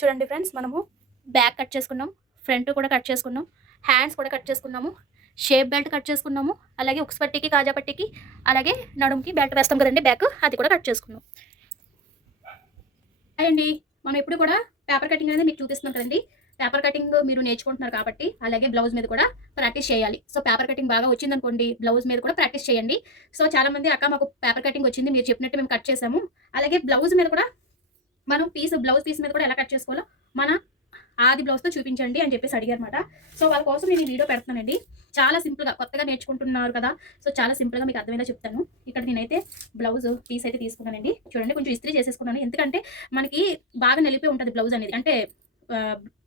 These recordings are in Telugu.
చూడండి ఫ్రెండ్స్, మనము బ్యాక్ కట్ చేసుకున్నాం, ఫ్రంట్ కూడా కట్ చేసుకున్నాం, హ్యాండ్స్ కూడా కట్ చేసుకున్నాము, షేప్ బెల్ట్ కట్ చేసుకున్నాము, అలాగే ఉక్స్ పట్టీకి, కాజా పట్టీకి, అలాగే నడుముకి బెల్ట్ వేస్తాం కదండి బ్యాక్, అది కూడా కట్ చేసుకున్నాం. అండి మనం ఎప్పుడు కూడా పేపర్ కటింగ్ అనేది మీకు చూపిస్తున్నాం కదండి. పేపర్ కటింగ్ మీరు నేర్చుకుంటున్నారు కాబట్టి అలాగే బ్లౌజ్ మీద కూడా ప్రాక్టీస్ చేయాలి. సో పేపర్ కటింగ్ బాగా వచ్చిందనుకోండి, బ్లౌజ్ మీద కూడా ప్రాక్టీస్ చేయండి. సో చాలామంది అక్క మాకు పేపర్ కటింగ్ వచ్చింది, మీరు చెప్పినట్టు మేము కట్ చేసాము, అలాగే బ్లౌజ్ మీద కూడా మనం బ్లౌజ్ పీస్ మీద కూడా ఎలా కట్ చేసుకోవాలో మన ఆది బ్లౌజ్తో చూపించండి అని చెప్పేసి అడిగారన్నమాట. సో వాళ్ళ కోసం నేను ఈ వీడియో పెడుతున్నానండి. చాలా సింపుల్గా, కొత్తగా నేర్చుకుంటున్నారు కదా, సో చాలా సింపుల్గా మీకు అర్థమయ్యేలా చెప్తాను. ఇక్కడ నేనైతే బ్లౌజ్ పీస్ అయితే తీసుకున్నానండి. చూడండి, కొంచెం ఇస్త్రీ చేసేసుకున్నాను, ఎందుకంటే మనకి బాగా నలిపోయి ఉంటుంది బ్లౌజ్ అనేది, అంటే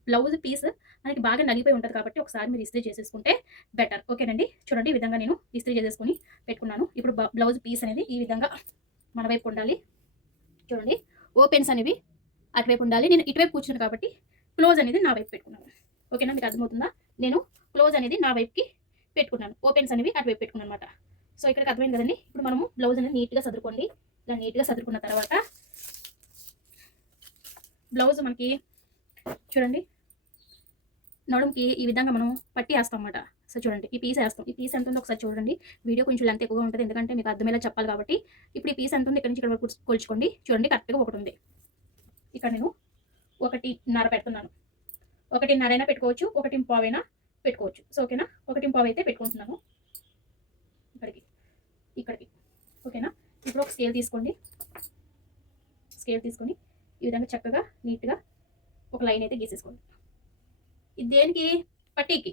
బ్లౌజ్ పీస్ మనకి బాగా నలిపోయి ఉంటుంది కాబట్టి ఒకసారి మీరు ఇస్త్రీ చేసేసుకుంటే బెటర్. ఓకేనండి, చూడండి ఈ విధంగా నేను ఇస్త్రీ చేసేసుకుని పెట్టుకున్నాను. ఇప్పుడు బ్లౌజ్ పీస్ అనేది ఈ విధంగా మన వైపు ఉండాలి. చూడండి, ఓపెన్స్ అనేవి అటువైపు ఉండాలి. నేను ఇటువైపు కూర్చున్నాను కాబట్టి క్లోజ్ అనేది నా వైపు పెట్టుకున్నాను. ఓకేనా, మీకు అర్థమవుతుందా? నేను క్లోజ్ అనేది నా వైపుకి పెట్టుకున్నాను, ఓపెన్స్ అనేవి అటువైపు పెట్టుకున్నాను అనమాట. సో ఇక్కడికి అర్థమైంది కదండి. ఇప్పుడు మనము బ్లౌజ్ అనేది నీట్గా సదురుకోండి. ఇలా నీట్గా సదురుకున్న తర్వాత బ్లౌజ్ మనకి చూడండి నడుముకి ఈ విధంగా మనం పట్టి వేస్తాం అన్నమాట. సో చూడండి, ఈ పీస్ వేస్తాం. ఈ పీస్ ఎంత ఉందో ఒకసారి చూడండి. వీడియో కొంచెం లెంత్ ఎక్కువగా ఉంటుంది, ఎందుకంటే మీకు అర్థమయ్యేలా చెప్పాలి కాబట్టి. ఇప్పుడు ఈ పీస్ ఎంత ఉంది, ఇక్కడ నుంచి ఇక్కడ వరకు కొలుచుకోండి. చూడండి, కరెక్ట్గా ఒకటి ఉంది. ఇక్కడ నేను 1.5 పెడుతున్నాను. 1.5 అయినా పెట్టుకోవచ్చు, 1.5 అయినా పెట్టుకోవచ్చు. సో ఓకేనా, 1.5 అయితే పెట్టుకుంటున్నాను ఇక్కడికి. ఓకేనా, ఇప్పుడు ఒక స్కేల్ తీసుకోండి. స్కేల్ తీసుకొని ఈ విధంగా చక్కగా నీట్గా ఒక లైన్ అయితే గీసేసుకోండి. ఇది దేనికి? పట్టీకి.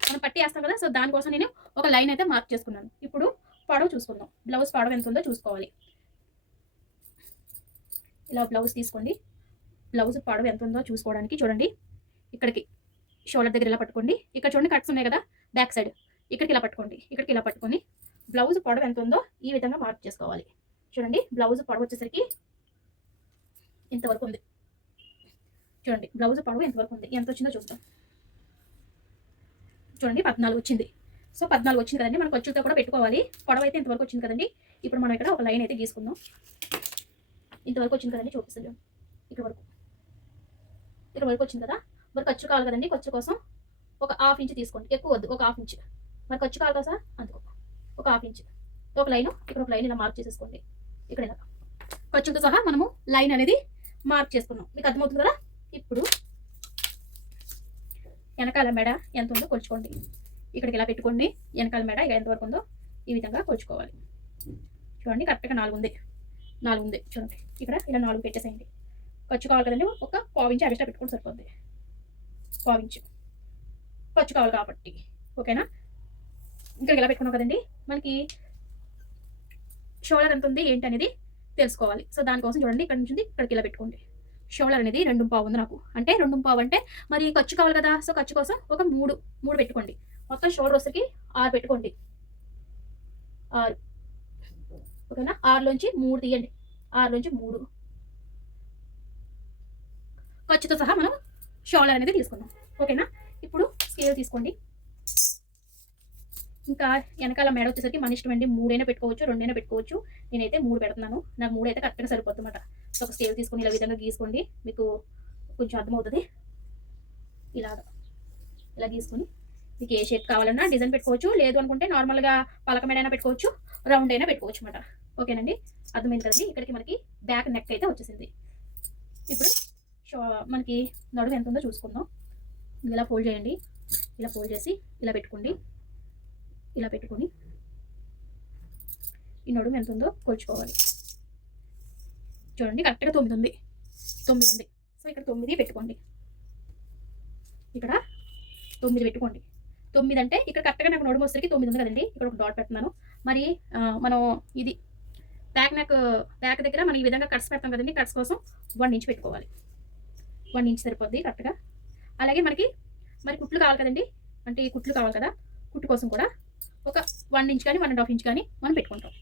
మనం పట్టీ వేస్తాం కదా, సో దానికోసం నేను ఒక లైన్ అయితే మార్క్ చేసుకున్నాను. ఇప్పుడు పొడవు చూసుకుందాం. బ్లౌజ్ పొడవు ఎంత ఉందో చూసుకోవాలి. ఇలా బ్లౌజ్ తీసుకోండి. బ్లౌజ్ పొడవు ఎంత ఉందో చూసుకోవడానికి చూడండి, ఇక్కడికి షోల్డర్ దగ్గర ఇలా పట్టుకోండి. ఇక్కడ చూడండి కట్స్ ఉన్నాయి కదా బ్యాక్ సైడ్, ఇక్కడికి ఇలా పట్టుకోండి. ఇక్కడికి ఇలా పట్టుకొని బ్లౌజ్ పొడవు ఎంత ఉందో ఈ విధంగా మార్క్ చేసుకోవాలి. చూడండి, బ్లౌజ్ పొడవు వచ్చేసరికి ఇంతవరకు ఉంది. చూడండి, బ్లౌజ్ పొడవు ఎంతవరకు ఉంది, ఎంత వచ్చిందో చూద్దాం. చూడండి, 14 వచ్చింది. సో 14 వచ్చింది కదండి, మనం ఖర్చులతో కూడా పెట్టుకోవాలి. పొడవు అయితే ఇంతవరకు వచ్చింది కదండి. ఇప్పుడు మనం ఇక్కడ ఒక లైన్ అయితే గీసుకుందాం. ఇంతవరకు వచ్చింది కదండి, చూపిస్తుంది. ఇక్కడ వరకు వచ్చింది కదా. మరి ఖర్చు కావాలి కదండి, ఖర్చు కోసం ఒక 1/2 ఇంచ్ తీసుకోండి. ఎక్కువ వద్దు, ఒక 1/2 ఇంచ్. మరి ఖర్చు కావాలి కదా సార్, అందుకో ఒక 1/2 ఇంచ్. ఒక లైన్, ఇక్కడ ఒక లైన్ ఇలా మార్క్ చేసేసుకోండి. ఇక్కడ ఇలా ఖర్చుతో సహా మనము లైన్ అనేది మార్క్ చేసుకున్నాం. మీకు అర్థమవుతుంది కదా. ఇప్పుడు వెనకాల మెడ ఎంత ఉందో కొలుచుకోండి. ఇక్కడికి ఇలా పెట్టుకోండి. వెనకాల మెడ ఇక ఎంతవరకు ఉందో ఈ విధంగా కొలుచుకోవాలి. చూడండి, కరెక్ట్గా 4 ఉంది. చూడండి, ఇక్కడ ఇలా 4 పెట్టేసేయండి. ఖర్చు కావాలి కదండి, ఒక 1/4 ఇంచ్ ఎక్స్ట్రా పెట్టుకుంటే సరిపోద్ది. 1/4 ఇంచ్ ఖర్చు కావాలి కాబట్టి. ఓకేనా, ఇక్కడికి ఇలా పెట్టుకున్నాం కదండి. మనకి షోల్డర్ ఎంత ఉంది ఏంటి అనేది తెలుసుకోవాలి. సో దానికోసం చూడండి, ఇక్కడ నుంచి ఇక్కడికి ఇలా పెట్టుకోండి. షోల్డర్ అనేది 2.5 ఉంది నాకు, అంటే 2.5 అంటే మరి ఖర్చు కావాలి కదా. సో ఖర్చు కోసం ఒక 3 పెట్టుకోండి. మొత్తం షోల్డర్ వచ్చేసరికి 6 పెట్టుకోండి. 6. ఓకేనా, 6లోంచి 3 తీయండి. 6లోంచి 3 ఖర్చుతో సహా మనం షోల్డర్ అనేది తీసుకుందాం. ఓకేనా, ఇప్పుడు స్కేల్ తీసుకోండి. ఇంకా వెనకాల మెడ వచ్చేసరికి మన ఇష్టం అండి. 3 అయినా పెట్టుకోవచ్చు, 2 అయినా పెట్టుకోవచ్చు. నేనైతే 3 పెడుతున్నాను. నాకు 3 అయితే కరెక్ట్గా సరిపోతుంది అన్నమాట. సో ఒక స్కేల్ తీసుకొని ఇలా విధంగా గీసుకోండి, మీకు కొంచెం అర్థమవుతుంది. ఇలా గీసుకొని మీకు ఏ షేప్ కావాలన్నా డిజైన్ పెట్టుకోవచ్చు, లేదు అనుకుంటే నార్మల్గా పలక మెడ అయినా పెట్టుకోవచ్చు, రౌండ్ అయినా పెట్టుకోవచ్చు అన్నమాట. ఓకేనండి, అర్థమైంది కదండి. ఇక్కడికి మనకి బ్యాక్ నెక్ అయితే వచ్చేసింది. ఇప్పుడు మనకి నడుము ఎంత ఉందో చూసుకుందాం. ఇలా ఫోల్డ్ చేయండి. ఇలా ఫోల్డ్ చేసి ఇలా పెట్టుకోండి. ఇలా పెట్టుకొని ఈ నడుము ఎంత ఉందో కొలుచుకోవాలి. చూడండి, కరెక్ట్గా 9 ఉంది. సో ఇక్కడ 9 పెట్టుకోండి. ఇక్కడ 9 పెట్టుకోండి. 9 అంటే ఇక్కడ కరెక్ట్గా నాకు నడుము వచ్చేసరికి 9 ఉంది కదండి. ఇక్కడ ఒక డాట్ పెడుతున్నాను. మరి మనం ఇది బ్యాక్ దగ్గర మనం ఈ విధంగా కట్స్ పెడతాం కదండి. కట్స్ కోసం 1 ఇంచ్ పెట్టుకోవాలి. 1 ఇంచ్ సరిపోద్ది కరెక్ట్గా. అలాగే మనకి మరి కుట్లు కావాలి కదండి, అంటే ఈ కుట్లు కావాలి కదా. కుట్టు కోసం కూడా ఒక 1 ఇంచ్ కానీ 1.5 ఇంచ్ కానీ మనం పెట్టుకుంటాం.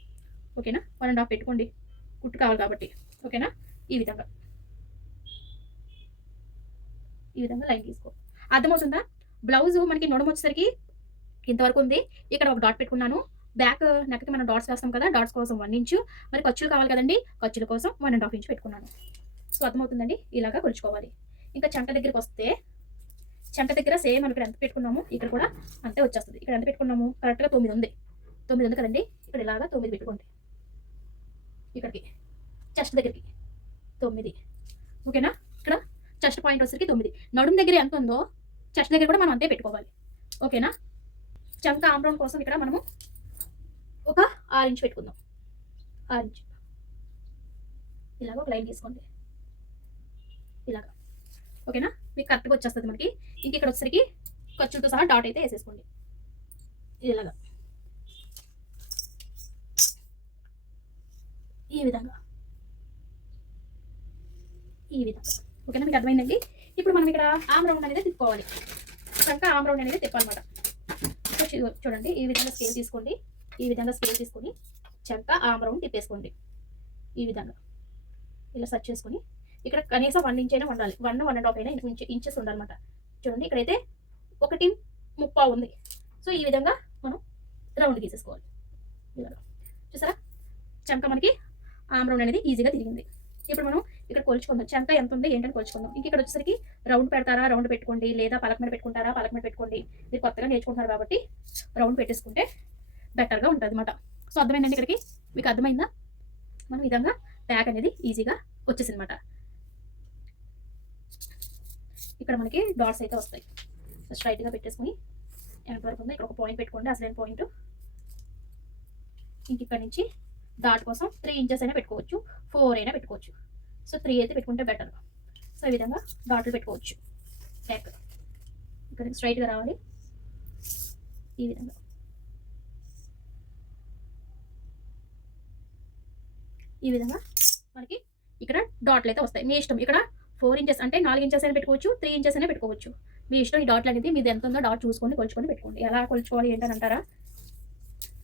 ఓకేనా, 1.5 పెట్టుకోండి, కుట్టు కావాలి కాబట్టి. ఓకేనా, ఈ విధంగా లైన్ తీసుకో. అర్థమవుతుందా? బ్లౌజ్ మనకి నడుము వచ్చేసరికి ఇంతవరకు ఉంది. ఇక్కడ ఒక డాట్ పెట్టుకున్నాను. బ్యాక్ నెక్కి మనం డాట్స్ వేస్తాం కదా, డాట్స్ కోసం 1 ఇంచ్. మరి ఖర్చులు కావాలి కదండి, ఖర్చుల కోసం 1.5 ఇంచ్ పెట్టుకున్నాను. సో అర్థమవుతుందండి, ఇలాగా కొలుచుకోవాలి. ఇంకా చంక దగ్గరికి వస్తే చంక దగ్గర సేమ్ మనం ఇక్కడ ఎంత పెట్టుకున్నాము ఇక్కడ కూడా అంతే వచ్చేస్తుంది. ఇక్కడ ఎంత పెట్టుకున్నాము కరెక్ట్గా 9 ఉంది. 9 ఉంది కదండి. ఇక్కడ ఇలాగా 9 పెట్టుకోండి. ఇక్కడికి చెస్ట్ దగ్గరికి 9. ఓకేనా? ఇక్కడ చెస్ట్ పాయింట్ వచ్చేసరికి 9. నడుము దగ్గర ఎంత ఉందో చెస్ట్ దగ్గర కూడా మనం అంతే పెట్టుకోవాలి. ఓకేనా? చంక ఆమ్రౌండ్ కోసం ఇక్కడ మనము ఒక 6 ఇంచ్ పెట్టుకుందాం. 6 ఇంచ్ ఇలాగ ఒక లైన్ తీసుకోండి. ఇలాగా ఓకేనా? మీకు కరెక్ట్గా వచ్చేస్తుంది మనకి. ఇంక ఇక్కడ వచ్చేసరికి ఖర్చులతో సహా డాట్ అయితే వేసేసుకోండి. ఇలాగా ఈ విధంగా ఓకేనా? మీకు అర్థమైందండి. ఇప్పుడు మనం ఇక్కడ ఆమ్ రౌండ్ అనేది తిప్పుకోవాలి. చంక ఆమ్ రౌండ్ అనేది తిప్పాలన్నమాట. చూడండి ఈ విధంగా స్కేల్ తీసుకోండి. ఈ విధంగా స్కేల్ తీసుకొని చంక ఆమ్ రౌండ్ తిప్పేసుకోండి. ఈ విధంగా ఇలా సెట్ చేసుకొని ఇక్కడ కనీసం 1 ఇంచ్ అయినా ఉండాలి. 1.5 అయినా ఇంచెస్ ఉండాలన్నమాట. చూడండి ఇక్కడైతే 1.30 ఉంది. సో ఈ విధంగా మనం రౌండ్ గీసేసుకోవాలి. ఇలాగా చూసారా? చంక మనకి ఆమ్ రౌండ్ అనేది ఈజీగా తిరిగింది. ఇప్పుడు మనం ఇక్కడ కొలుచుకుందాం. చంక ఎంత ఉంది ఏంటని కొలుచుకుందాం. ఇంక ఇక్కడ వచ్చేసరికి రౌండ్ పెడతారా రౌండ్ పెట్టుకోండి, లేదా పలక మీద పెట్టుకుంటారా పలక మీద పెట్టుకోండి. మీరు కొత్తగా నేర్చుకుంటున్నారు కాబట్టి రౌండ్ పెట్టేసుకుంటే బెటర్గా ఉంటుంది అనమాట. సో అర్థమైందండి ఇక్కడికి? మీకు అర్థమైందా? మనం ఈ విధంగా బ్యాక్ అనేది ఈజీగా వచ్చేసింది అనమాట. ఇక్కడ మనకి డాట్స్ అయితే వస్తాయి. స్ట్రైట్గా పెట్టేసుకుని ఎంతవరకు ఉందో ఇక్కడ ఒక పాయింట్ పెట్టుకోండి, అసలైన పాయింట్. ఇంక ఇక్కడ నుంచి డాట్ కోసం 3 ఇంచెస్ అయినా పెట్టుకోవచ్చు, 4 అయినా పెట్టుకోవచ్చు. సో 3 అయితే పెట్టుకుంటే బెటర్. సో ఈ విధంగా డాట్లు పెట్టుకోవచ్చు. బ్యాక్ ఇక్కడ స్ట్రైట్గా రావాలి. ఈ విధంగా మనకి ఇక్కడ డాట్లు అయితే వస్తాయి. మీ ఇష్టం. ఇక్కడ 4 ఇంచెస్ అంటే 4 ఇంచెస్ అయినా పెట్టుకోవచ్చు, 3 ఇంచెస్ అయినా పెట్టుకోవచ్చు. మీ ఇష్టం. ఈ డాట్లు అనేది మీది ఎంత ఉందో డాట్ చూసుకొని కొలుచుకొని పెట్టుకోండి. ఎలా కొలుచుకోవాలి ఏంటని అంటారా?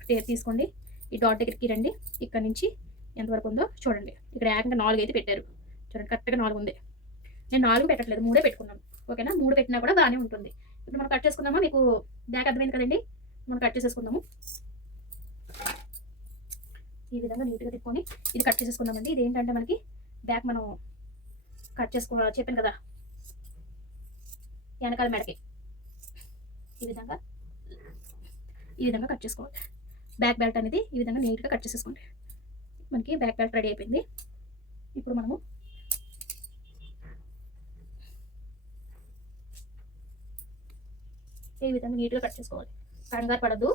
టేప్ తీసుకోండి. ఈ డాట్ దగ్గరికి రండి. ఇక్కడ నుంచి ఎంతవరకు ఉందో చూడండి. ఇక్కడ ఏకంగా 4 అయితే పెట్టారు. చూడండి కరెక్ట్గా 4 ఉంది. నేను 4 పెట్టట్లేదు, 3 పెట్టుకున్నాను. ఓకేనా? 3 పెట్టినా కూడా బాగానే ఉంటుంది. ఇప్పుడు మనం కట్ చేసుకుందామా? మీకు బ్యాక్ అర్థమైంది కదండి. మనం కట్ చేసేసుకుందాము. ఈ విధంగా నీట్గా తిప్పుకొని ఇది కట్ చేసేసుకుందామండి. ఇది ఏంటంటే మనకి బ్యాక్ మనం కట్ చేసుకోవాలి చెప్పాను కదా, వెనకాల మెడకి ఈ విధంగా కట్ చేసుకోవాలి. బ్యాక్ బెల్ట్ అనేది ఈ విధంగా నీట్గా కట్ చేసేసుకోండి. మనకి బ్యాక్ బెల్ట్ రెడీ అయిపోయింది. ఇప్పుడు మనము ఈ విధంగా నీట్గా కట్ చేసుకోవాలి. కంగారు పడద్దు.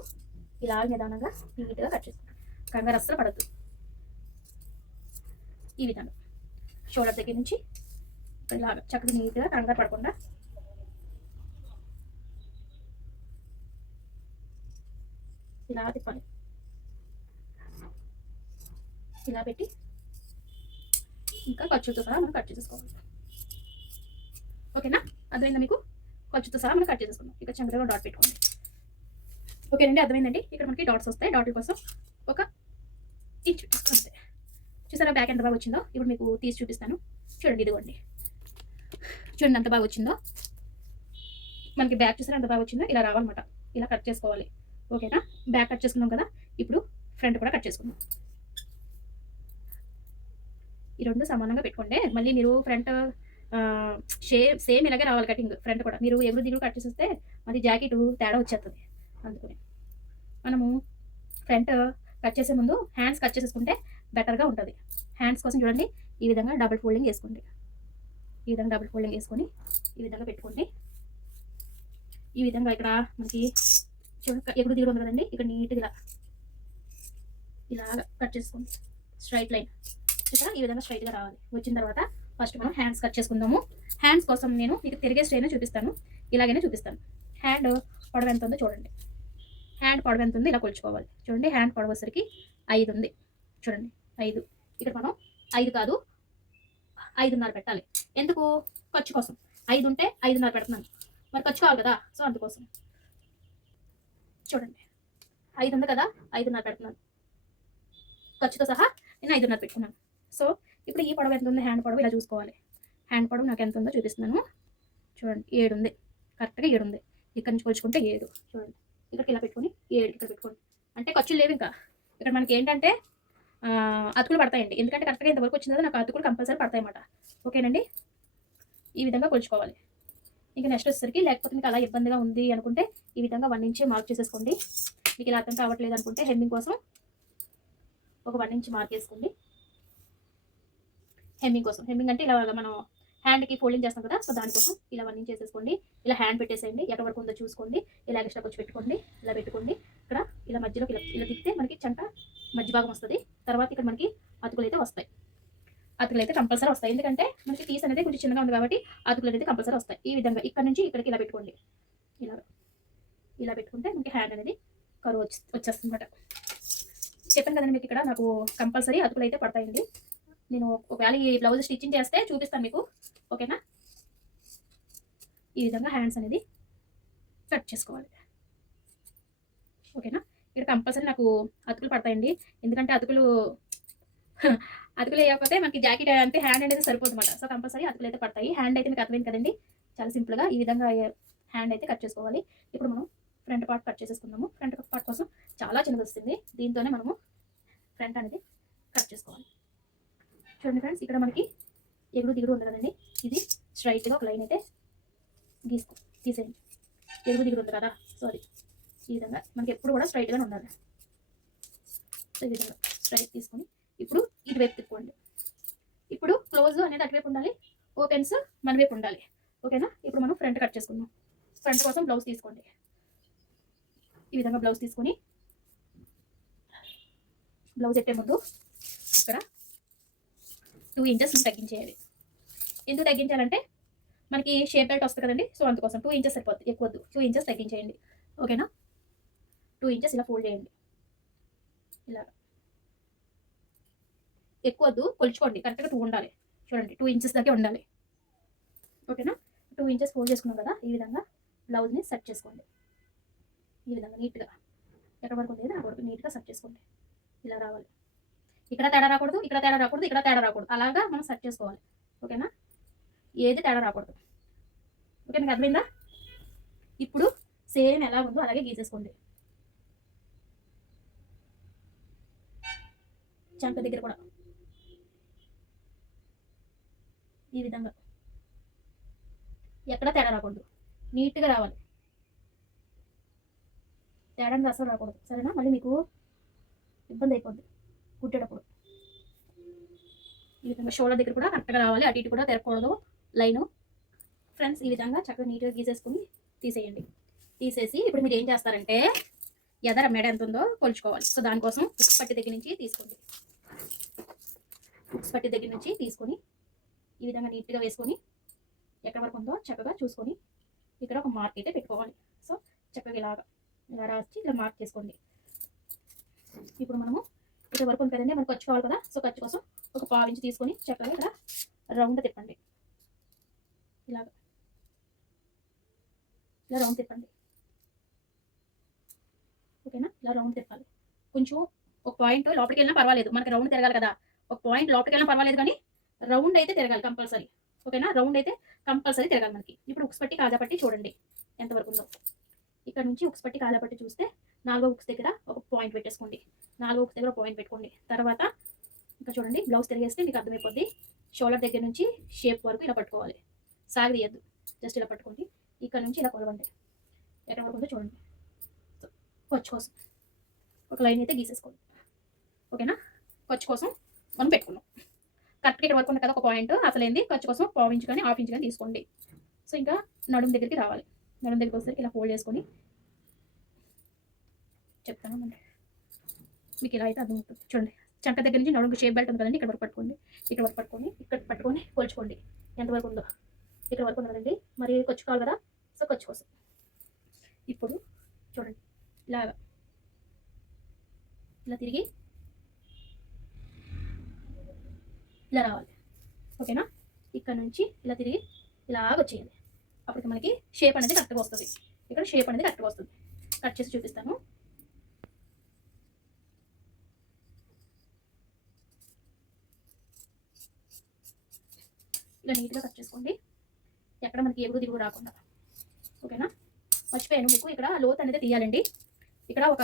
ఇలా నిదానంగా నీట్గా కట్ చేసుకోండి. కంగారు అస్సలు పడద్దు. ఈ విధంగా షోల్డర్ దగ్గర నుంచి ఇలాగా చక్కగా నీట్గా కంగారు పడకుండా ఇలా తిప్పాలి. ఇలా పెట్టి ఇంకా ఖర్చుతో సహా మనం కట్ చేసేసుకోవాలి. ఓకేనా? అర్థమైందా మీకు? ఖర్చుతో సహా మనం కట్ చేసేసుకుందాం. ఇక్కడ చంద్రగా డాట్ పెట్టుకోండి. ఓకేనండి, అర్థమైందండి. ఇక్కడ మనకి డాట్స్ వస్తాయి. డాట్ల కోసం ఒక ఇంచు అంతే. చూసారా బ్యాక్ ఎంత బాగా వచ్చిందో? ఇప్పుడు మీకు తీసి చూపిస్తాను. చూడండి, ఇదిగోండి. చూడండి ఎంత బాగా వచ్చిందో. మనకి బ్యాక్ చూసారా ఎంత బాగా వచ్చిందో? ఇలా రావాలన్నమాట. ఇలా కట్ చేసుకోవాలి. ఓకేనా? బ్యాక్ కట్ చేసుకున్నాం కదా. ఇప్పుడు ఫ్రంట్ కూడా కట్ చేసుకుందాం. ఈ రెండు సమానంగా పెట్టుకోండి. మళ్ళీ మీరు ఫ్రంట్ సేమ్ ఇలాగే రావాలి కటింగ్. ఫ్రంట్ కూడా మీరు ఎగురు దిగురు కట్ చేసేస్తే మరి జాకెట్ తేడా వచ్చేస్తుంది. అందుకని మనము ఫ్రంట్ కట్ చేసే ముందు హ్యాండ్స్ కట్ చేసేసుకుంటే బెటర్గా ఉంటుంది. హ్యాండ్స్ కోసం చూడండి ఈ విధంగా డబుల్ ఫోల్డింగ్ వేసుకోండి. ఈ విధంగా డబుల్ ఫోల్డింగ్ వేసుకొని ఈ విధంగా పెట్టుకోండి. ఈ విధంగా ఇక్కడ మనకి ఎగురు దిగురు ఉంది కదండి, ఇక్కడ నీట్గా ఇలా కట్ చేసుకోండి. స్ట్రైట్ లైన్ ఇక్కడ ఈ విధంగా స్ట్రైట్గా రావాలి. వచ్చిన తర్వాత ఫస్ట్ మనం హ్యాండ్స్ కట్ చేసుకుందాము. హ్యాండ్స్ కోసం నేను మీకు తిరిగే స్ట్రైన్ చూపిస్తాను, ఇలాగైనా చూపిస్తాను. హ్యాండ్ పొడవు ఎంత ఉందో చూడండి. హ్యాండ్ పొడవు ఎంత ఉంది ఇలా కొలుచుకోవాలి. చూడండి హ్యాండ్ పొడవు వచ్చరికి 5 ఉంది. చూడండి 5. ఇక్కడ మనం 5 కాదు 5.5 పెట్టాలి. ఎందుకు? ఖర్చు కోసం. 5 ఉంటే 5.5 పెడుతున్నాను. మరి ఖర్చు కావాలి కదా, సో అందుకోసం. చూడండి 5 ఉంది కదా, 5.5 పెడుతున్నాను. ఖర్చుతో సహా నేను 5.5 పెట్టుకున్నాను. సో ఇప్పుడు ఈ పొడవు ఎంత ఉంది? హ్యాండ్ పొడవు ఇలా చూసుకోవాలి. హ్యాండ్ పొడవు నాకు ఎంత ఉందో చూపిస్తున్నాను. చూడండి 7 ఉంది. కరెక్ట్గా 7 ఉంది. ఇక్కడ నుంచి కొలుచుకుంటే 7. చూడండి ఇక్కడికి ఇలా పెట్టుకొని 7 ఇక్కడ పెట్టుకోండి. అంటే ఖర్చులు లేవు. ఇంకా ఇక్కడ మనకి ఏంటంటే అతుకులు పడతాయండి. ఎందుకంటే కరెక్ట్గా ఇంతవరకు వచ్చింది కదా, నాకు అతుకులు కంపల్సరీ పడతాయి అన్నమాట. ఓకేనండి, ఈ విధంగా కొలుచుకోవాలి. ఇంకా నెక్స్ట్ వచ్చేసరికి లేకపోతే మీకు అలా ఇబ్బందిగా ఉంది అనుకుంటే ఈ విధంగా 1 ఇంచ్ మార్క్ చేసేసుకోండి. మీకు ఇలా అర్థం కావట్లేదు అనుకుంటే హెమ్మింగ్ కోసం ఒక 1 ఇంచ్ మార్క్ వేసుకోండి. హెమ్మింగ్ కోసం, హెమ్మింగ్ అంటే ఇలా మనం హ్యాండ్కి ఫోల్డింగ్ చేస్తాం కదా, సో దానికోసం ఇలా 1 ఇంచ్ చేసేసుకోండి. ఇలా హ్యాండ్ పెట్టేసేయండి, ఎక్కడ వరకు ఉందో చూసుకోండి. ఇలా ఎక్స్ట్రా వచ్చి పెట్టుకోండి. ఇలా పెట్టుకోండి. ఇక్కడ ఇలా మధ్యలోకి ఇలా తిప్పితే మనకి చంక మధ్య భాగం వస్తుంది. తర్వాత ఇక్కడ మనకి అతుకులు అయితే వస్తాయి. అతుకులు అయితే కంపల్సరీ వస్తాయి, ఎందుకంటే మనకి పీస్ అనేది కొంచెం చిన్నగా ఉంది కాబట్టి అతుకులు అనేది కంపల్సరీ వస్తాయి. ఈ విధంగా ఇక్కడ నుంచి ఇక్కడికి ఇలా పెట్టుకోండి. ఇలా పెట్టుకుంటే మనకి హ్యాండ్ అనేది కరువు వచ్చేస్తుంది అనమాట. చెప్పాను కదండి మీకు ఇక్కడ నాకు కంపల్సరీ అతుకులు అయితే పడతాయండి. నేను ఒకవేళ ఈ బ్లౌజ్ స్టిచ్చింగ్ చేస్తే చూపిస్తాను మీకు, ఓకేనా. ఈ విధంగా హ్యాండ్స్ అనేది కట్ చేసుకోవాలి, ఓకేనా. ఇక్కడ కంపల్సరీ నాకు అతుకులు పడతాయండి, ఎందుకంటే అతుకులు వేయకపోతే మనకి జాకెట్ అంటే హ్యాండ్ అనేది సరిపోదు అనమాట. సో కంపల్సరీ అతుకులు అయితే పడతాయి. హ్యాండ్ అయితే మీకు అర్థమైంది కదండి, చాలా సింపుల్గా ఈ విధంగా హ్యాండ్ అయితే కట్ చేసుకోవాలి. ఇప్పుడు మనం ఫ్రంట్ పార్ట్ కట్ చేసేసుకుందాము. ఫ్రంట్ పార్ట్ కోసం చాలా చిన్నది వస్తుంది, దీంతోనే మనము ఫ్రంట్ అనేది కట్ చేసుకోవాలి. చూడండి ఫ్రెండ్స్, ఇక్కడ మనకి ఎగుడు దిగుడు ఉంది కదండి, ఇది స్ట్రైట్గా ఒక లైన్ అయితే తీసేయండి. ఎగుడు దిగుడు ఉంది కదా, సో అది ఈ విధంగా మనకి ఎప్పుడు కూడా స్ట్రైట్గానే ఉండాలి. సో ఈ విధంగా స్ట్రైట్ తీసుకొని ఇప్పుడు ఇటువైపు తిప్పుకోండి. ఇప్పుడు క్లోజ్ అనేది అటువైపు ఉండాలి, ఓపెన్స్ మన వైపు ఉండాలి, ఓకేనా. ఇప్పుడు మనం ఫ్రంట్ కట్ చేసుకుందాం. ఫ్రంట్ కోసం బ్లౌజ్ తీసుకోండి. ఈ విధంగా బ్లౌజ్ తీసుకొని బ్లౌజ్ ఎట్టే ముందు ఇక్కడ 2 ఇంచెస్ తగ్గించేయాలి. ఎందుకు తగ్గించాలంటే మనకి షేప్ బెల్ట్ వస్తుంది కదండి, సో అందుకోసం 2 ఇంచెస్ సరిపోద్ది, ఎక్కువ 2 ఇంచెస్ తగ్గించేయండి, ఓకేనా. 2 ఇంచెస్ ఇలా ఫోల్డ్ చేయండి. ఇలా ఎక్కువ కొలుచుకోండి, కరెక్ట్గా 2 ఉండాలి. చూడండి 2 ఇంచెస్ దాకే ఉండాలి, ఓకేనా. 2 ఇంచెస్ ఫోల్డ్ చేసుకున్నాం కదా, ఈ విధంగా బ్లౌజ్ని సెట్ చేసుకోండి. ఈ విధంగా నీట్గా ఎక్కడ వరకు ఉంది ఆ వరకు నీట్గా సెట్ చేసుకోండి. ఇలా రావాలి, ఇక్కడ తేడా రాకూడదు, ఇక్కడ తేడా రాకూడదు, ఇక్కడ తేడా రాకూడదు, అలాగా మనం సెట్ చేసుకోవాలి, ఓకేనా. ఏది తేడా రాకూడదు, ఓకే. మీకు అర్థమైందా? ఇప్పుడు సేమ్ ఎలా ఉందో అలాగే గీసేసుకోండి. చంక దగ్గర కూడా ఈ విధంగా ఎక్కడ తేడా రాకూడదు, నీట్గా రావాలి. తేడా అసలు రాకూడదు, సరేనా. మళ్ళీ మీకు ఇబ్బంది అయిపోద్ది కుట్టేటప్పుడు. ఈ విధంగా షోల్డర్ దగ్గర కూడా కరెక్ట్గా రావాలి, అటు ఇటు కూడా తిరగకూడదు లైను. ఫ్రెండ్స్, ఈ విధంగా చక్కగా నీట్గా గీసేసుకుని తీసేయండి. తీసేసి ఇప్పుడు మీరు ఏం చేస్తారంటే ఎదర మెడ ఎంత ఉందో కొలుచుకోవాలి. సో దానికోసం ఉక్స్ పట్టి దగ్గర నుంచి తీసుకోండి. ఉక్స్ పట్టి దగ్గర నుంచి తీసుకొని ఈ విధంగా నీట్గా వేసుకొని ఎక్కడ వరకు ఉందో చక్కగా చూసుకొని ఇక్కడ ఒక మార్క్ అయితే పెట్టుకోవాలి. సో చక్కగా ఇలా రాసి ఇలా మార్క్ చేసుకోండి. ఇప్పుడు మనము ఇక్కడ వరకు ఉంది కదండి, మనకు ఖర్చు కావాలి కదా, సో ఖర్చు కోసం ఒక 1/2 ఇంచ్ తీసుకొని చక్కగా ఇక్కడ రౌండ్ తిప్పండి. ఇలా రౌండ్ తిప్పండి, ఓకేనా. ఇలా రౌండ్ తిప్పాలి. కొంచెం ఒక పాయింట్ లోపలికి వెళ్ళినా పర్వాలేదు, మనకి రౌండ్ తిరగాలి కదా. ఒక పాయింట్ లోపలికి వెళ్ళినా పర్వాలేదు, కానీ రౌండ్ అయితే తిరగాలి కంపల్సరీ, ఓకేనా. రౌండ్ అయితే కంపల్సరీ తిరగాలి మనకి. ఇప్పుడు ఉక్స్ పట్టి కాజా పట్టి చూడండి ఎంతవరకు ఉందో. ఇక్కడ నుంచి ఉక్స్ పట్టి కాజా పట్టి చూస్తే 4వ ఉక్స్ దగ్గర ఒక పాయింట్ పెట్టేసుకోండి. 4వ ఉక్స్ దగ్గర ఒక పాయింట్ పెట్టుకోండి. తర్వాత ఇంకా చూడండి బ్లౌజ్ తిరిగేస్తే మీకు అర్థమైపోద్ది. షోల్డర్ దగ్గర నుంచి షేప్ వరకు ఇలా పట్టుకోవాలి, సాగి తీయద్దు, జస్ట్ ఇలా పట్టుకోండి. ఇక్కడ నుంచి ఇలా కొలవండి, ఎక్కడ వరకు ఉందో చూడండి. ఖర్చు కోసం ఒక లైన్ అయితే గీసేసుకోండి, ఓకేనా. ఖర్చు కోసం మనం పెట్టుకున్నాం. కరెక్ట్గా ఇక్కడ వరకు ఉంది కదా ఒక పాయింట్, అసలు ఏంది ఖర్చు కోసం 1/2 ఇంచ్ కానీ 1/2 ఇంచ్ కానీ తీసుకోండి. సో ఇంకా నడుము దగ్గరికి రావాలి. నడుము దగ్గరికి వస్తే ఇలా ఫోల్డ్ చేసుకొని చెప్తాను మీకు ఇలా అయితే అర్థమవుతుంది. చూడండి చంక దగ్గర నుంచి నడుముకి షేప్ బెల్ట్ ఉంది కదండి, ఇక్కడ వరకు పట్టుకోండి. ఇక్కడ వరకు పట్టుకొని ఇక్కడ పట్టుకొని కొలుచుకోండి ఎంతవరకు ఉందో. ఇక్కడ వరకు ఉంది కదండి, మరి ఖర్చు కావాలి కదా, సో ఖర్చు కోసం ఇప్పుడు చూడండి ఇలా తిరిగి ఇలా రావాలి, ఓకేనా. ఇక్కడ నుంచి ఇలా తిరిగి ఇలాగ వచ్చేయాలి. అప్పటికి మనకి షేప్ అనేది కరెక్ట్గా వస్తుంది. ఇక్కడ షేప్ అనేది కరెక్ట్గా వస్తుంది. కట్ చేసి చూపిస్తాను. ఇలా నీట్గా కట్ చేసుకోండి, ఎక్కడ మనకి ఎగుడు దిగుడు రాకుండా, ఓకేనా. మర్చిపోయాను మీకు ఇక్కడ లోత్ అనేది తీయాలండి. ఇక్కడ ఒక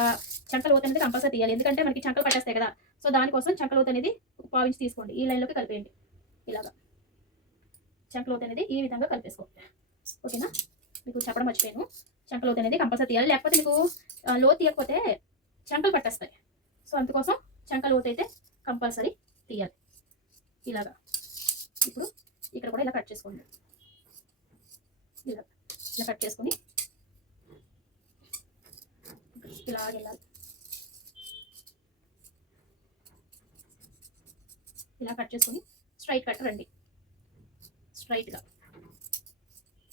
చంక లోత్ అనేది కంపల్సరీ తీయాలి, ఎందుకంటే మనకి చంకలు పట్టేస్తాయి కదా. సో దానికోసం చంక లోత్ అనేది 1/2 ఇంచ్ తీసుకోండి. ఈ లైన్లోకి కలిపేయండి. ఇలాగా చంక లోతు అనేది ఈ విధంగా కలిపేసుకోవాలి. ఓకేనా, మీకు చెప్పడం మర్చిపోయాను, చంక లోతు అనేది కంపల్సరీ తీయాలి, లేకపోతే మీకు లోతు తీయకపోతే చంకలు పట్టేస్తాయి. సో అందుకోసం చంక లోతు అయితే కంపల్సరీ తీయాలి. ఇలాగా ఇప్పుడు ఇక్కడ కూడా ఇలా కట్ చేసుకోండి. ఇలా కట్ చేసుకొని ఇలా వెళ్ళాలి. ఇలా కట్ చేసుకొని స్ట్రైట్ కట్ రండి, స్ట్రైట్గా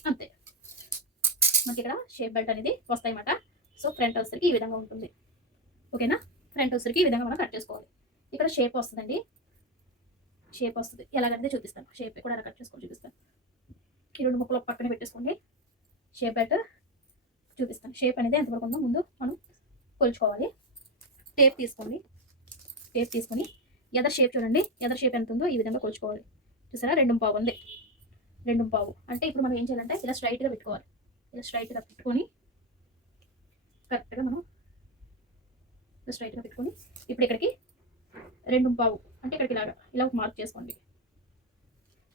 అంతే. మనకి ఇక్కడ షేప్ బెల్ట్ అనేది వస్తాయి అన్నమాట. సో ఫ్రంట్ వచ్చేసరికి ఈ విధంగా ఉంటుంది. ఓకేనా, ఫ్రంట్ వచ్చేసరికి ఈ విధంగా మనం కట్ చేసుకోవాలి. ఇక్కడ షేప్ వస్తుందండి, షేప్ వస్తుంది, ఎలాగనేది చూపిస్తాను. షేప్ కూడా అలా కట్ చేసుకొని చూపిస్తాను. ఈ రెండు ముక్కలు పక్కన పెట్టేసుకోండి. షేప్ బెల్ట్ చూపిస్తాను. షేప్ అనేది ఎంతవరకు ఉందో ముందు మనం కొలుచుకోవాలి. టేప్ తీసుకోండి, టేప్ తీసుకొని ఎదర్ షేప్ చూడండి, ఎదర్ షేప్ ఎంత ఉందో ఈ విధంగా కొలుచుకోవాలి. చూసారా, 2.5 ఉంది. 2.5 అంటే ఇప్పుడు మనం ఏం చేయాలంటే ఇలా స్ట్రైట్గా పెట్టుకోవాలి. ఇలా స్ట్రైట్గా పెట్టుకొని కరెక్ట్గా మనం ఇలా స్ట్రైట్గా పెట్టుకొని ఇప్పుడు ఇక్కడికి 2.5 అంటే ఇక్కడికి ఇలా మార్క్ చేసుకోండి.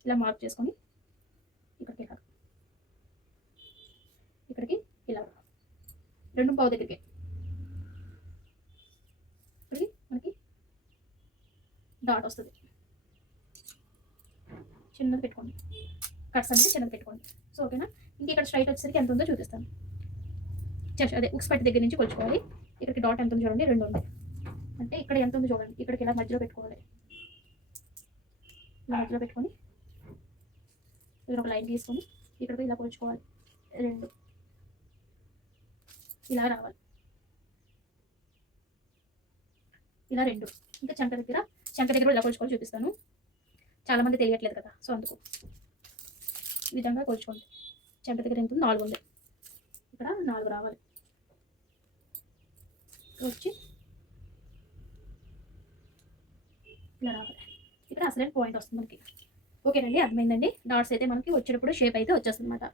ఇలా మార్క్ చేసుకొని ఇక్కడికి ఇక్కడికి ఇలా 2.5 దగ్గరికి ఇక్కడికి మనకి డాట్ వస్తుంది. చిన్నది పెట్టుకోండి, కట్స్ అనేది చిన్నది పెట్టుకోండి. సో ఓకేనా, ఇంక ఇక్కడ స్ట్రైట్ వచ్చేసరికి ఎంత ఉందో చూపిస్తాను. అదే ఉక్స్ పట్టి దగ్గర నుంచి కొలుచుకోవాలి. ఇక్కడికి డాట్ ఎంత ఉందో చూడండి, 2 ఉంది. అంటే ఇక్కడ ఎంత ఉందో చూడండి, ఇక్కడికి ఇలా మధ్యలో పెట్టుకోవాలి. ఇలా మధ్యలో పెట్టుకొని ఇక్కడ ఒక లైన్ తీసుకొని ఇక్కడికి ఇలా కొలుచుకోవాలి. 2 ఇలా రావాలి, ఇలా 2. ఇంకా చంక దగ్గర ఇలా కొలుచుకోవాలి, చూపిస్తాను. చాలా మంది తెలియట్లేదు కదా, సో అందుకు ఈ విధంగా కొలుచుకోండి. చంక దగ్గర ఎంత ఉంది, 4 ఉంది. ఇక్కడ 4 రావాలి. వచ్చి ఇలా రావాలి. ఇక్కడ అసలైన పాయింట్ వస్తుంది మనకి. ఓకేనండి, అర్థమైందండి. డాట్స్ అయితే మనకి వచ్చేటప్పుడు షేప్ అయితే వచ్చేస్తుంది అనమాట.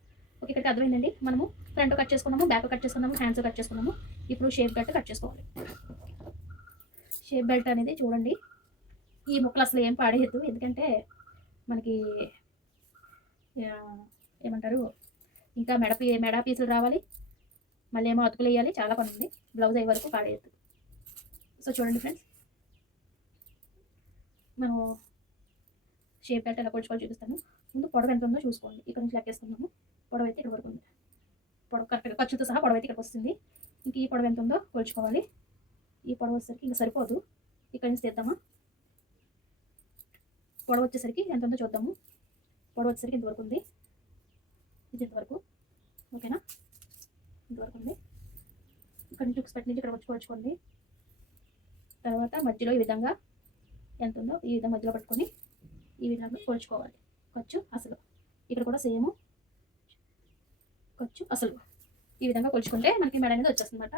ఓకే, ఇక్కడికి అర్థమైందండి. మనము ఫ్రంట్ కట్ చేసుకున్నాము, బ్యాక్ కట్ చేసుకున్నాము, హ్యాండ్స్ కట్ చేసుకున్నాము. ఇప్పుడు షేప్ బెల్ట్ కట్ చేసుకోవాలి. షేప్ బెల్ట్ అనేది చూడండి, ఈ ముక్కలు అసలు ఏం పాడేయద్దు, ఎందుకంటే మనకి ఏమంటారు ఇంకా మెడ పీసులు రావాలి, మళ్ళీ ఏమో అతుకులు వేయాలి, చాలా పని ఉంది. బ్లౌజ్ అయ్యే వరకు పాడేయద్దు. సో చూడండి ఫ్రెండ్స్, మనం షేప్ బెల్ట్ ఎలా కొలుచుకోవాలి చూపిస్తాను. ముందు పొడవు ఎంత ఉందో చూసుకోండి. ఇక్కడ నుంచి లెక్కేసుకున్నాము. పొడవు అయితే ఇక్కడ వరకు ఉంది. పొడవు కరెక్ట్గా ఖర్చుతో సహా పొడవు అయితే ఇక్కడికి వస్తుంది. ఇంక ఈ పొడవు ఎంత ఉందో కొలుచుకోవాలి. ఈ పొడవు వచ్చేసరికి ఇంకా సరిపోదు, ఇక్కడ నుంచి తీద్దామా. పొడవు వచ్చేసరికి ఎంత ఉందో చూద్దాము. పొడవు వచ్చేసరికి ఇంతవరకు ఉంది, ఇది ఇంతవరకు. ఓకేనా, ఇంతవరకు ఉంది. ఇక్కడ నుంచి ఉక్స్ పట్టి నుంచి ఇక్కడ వచ్చి కొలుచుకోండి. తర్వాత మధ్యలో ఈ విధంగా ఎంత ఉందో ఈ విధంగా మధ్యలో పట్టుకొని ఈ విధంగా కొలుచుకోవాలి. ఖర్చు అసలు ఇక్కడ కూడా సేమ్ ఖర్చు అసలు ఈ విధంగా కొలుచుకుంటే మనకి మెడ అనేది వచ్చేస్తుంది అనమాట.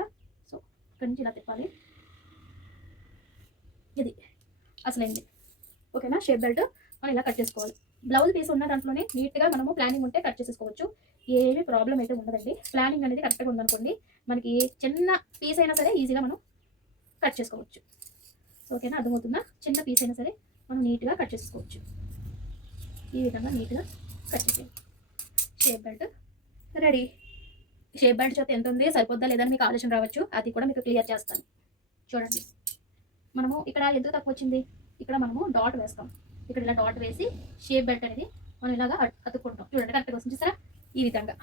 సో ఇక్కడ నుంచి ఇలా తిప్పాలి, ఇది అసలైంది. ఓకేనా, షేప్ బెల్ట్ మనం ఇలా కట్ చేసుకోవాలి. బ్లౌజ్ పీస్ ఉన్న దాంట్లోనే నీట్గా మనము ప్లానింగ్ ఉంటే కట్ చేసేసుకోవచ్చు, ఏమీ ప్రాబ్లం అయితే ఉండదండి. ప్లానింగ్ అనేది కరెక్ట్గా ఉందనుకోండి, మనకి చిన్న పీస్ అయినా సరే ఈజీగా మనం కట్ చేసుకోవచ్చు. ఓకేనా, అర్థమవుతుందా? చిన్న పీస్ అయినా సరే మనం నీట్గా కట్ చేసుకోవచ్చు. ఈ విధంగా నీట్గా కట్ చేసేయండి. Shape belt ready. Shape belt చేత ఎంత ఉంది, సరిపోద్దా లేదని మీకు ఆలోచన రావచ్చు, అది కూడా మీకు క్లియర్ చేస్తాను. చూడండి, మనము ఇక్కడ ఎందుకు తక్కువ వచ్చింది, ఇక్కడ మనము డాట్ వేస్తాం. ఇక్కడ ఇలా డాట్ వేసి షేప్ బెల్ట్ అనేది మనం ఇలాగా అతుక్కుంటాం. చూడండి, కరెక్ట్గా వస్తుంది చూసారా, ఈ విధంగా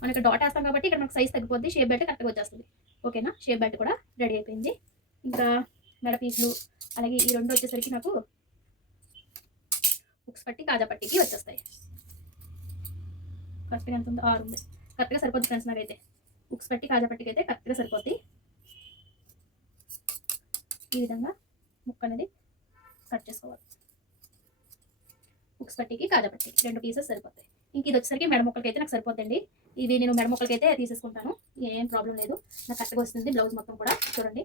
మనం ఇక్కడ డాట్ వేస్తాం కాబట్టి ఇక్కడ మనకు సైజ్ తగ్గిపోద్ది, షేప్ బెల్ట్ కరెక్ట్గా వచ్చేస్తుంది. ఓకేనా, షేప్ బెల్ట్ కూడా రెడీ అయిపోయింది. ఇంకా మెడ పీసులు అలాగే ఈ 2 వచ్చేసరికి నాకు ఉక్స్ పట్టి కాజా పట్టికి వచ్చేస్తాయి. కరెక్ట్గా ఎంత ఉందో 6 ఉంది, కరెక్ట్గా సరిపోద్ది ఫ్రెండ్స్. నాకైతే ఉక్స్ పట్టి కాజా పట్టికి అయితే కరెక్ట్గా సరిపోద్ది. ఈ విధంగా ముక్క అనేది కట్ చేసుకోవాలి. ఉక్స్ పట్టికి కాజా పట్టికి 2 పీసెస్ సరిపోతాయి. ఇంక ఇది వచ్చేసరికి మెడ మొక్కలకి అయితే నాకు సరిపోద్దండి. ఇవి నేను మెడ మొక్కలకి అయితే తీసేసుకుంటాను, ఏం ప్రాబ్లం లేదు, నాకు కరెక్ట్గా వస్తుంది. బ్లౌజ్ మొత్తం కూడా చూడండి,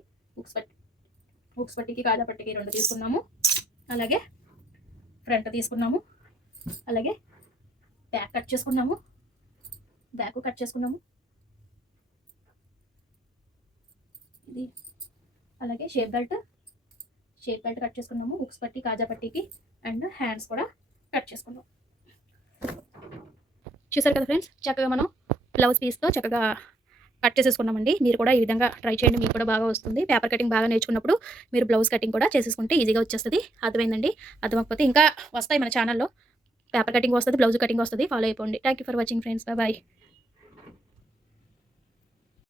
ఉక్స్ పట్టికి కాజా పట్టికి 2 తీసుకున్నాము, అలాగే ఫ్రంట్ తీసుకున్నాము, అలాగే బ్యాక్ కట్ చేసుకున్నాము, బ్యాక్ కట్ చేసుకున్నాము. ఇది అలాగే షేప్ బెల్ట్ కట్ చేసుకున్నాము, ఉక్స్ పట్టి కాజా పట్టికి, అండ్ హ్యాండ్స్ కూడా కట్ చేసుకున్నాము. చూసారు కదా ఫ్రెండ్స్, చక్కగా మనం బ్లౌజ్ పీస్తో చక్కగా కట్ చేసేసుకున్నామండి. మీరు కూడా ఈ విధంగా ట్రై చేయండి, మీకు కూడా బాగా వస్తుంది. పేపర్ కటింగ్ బాగా నేర్చుకున్నప్పుడు మీరు బ్లౌజ్ కటింగ్ కూడా చేసేసుకుంటే ఈజీగా వచ్చేస్తుంది. అర్థమైందండి? అర్థమైపోతే ఇంకా వస్తాయి మన ఛానల్లో. పేపర్ కటింగ్ వస్తుంది, బ్లౌజ్ కటింగ్ వస్తుంది. ఫాలో అయిపోండి. Thank you for watching friends. Bye.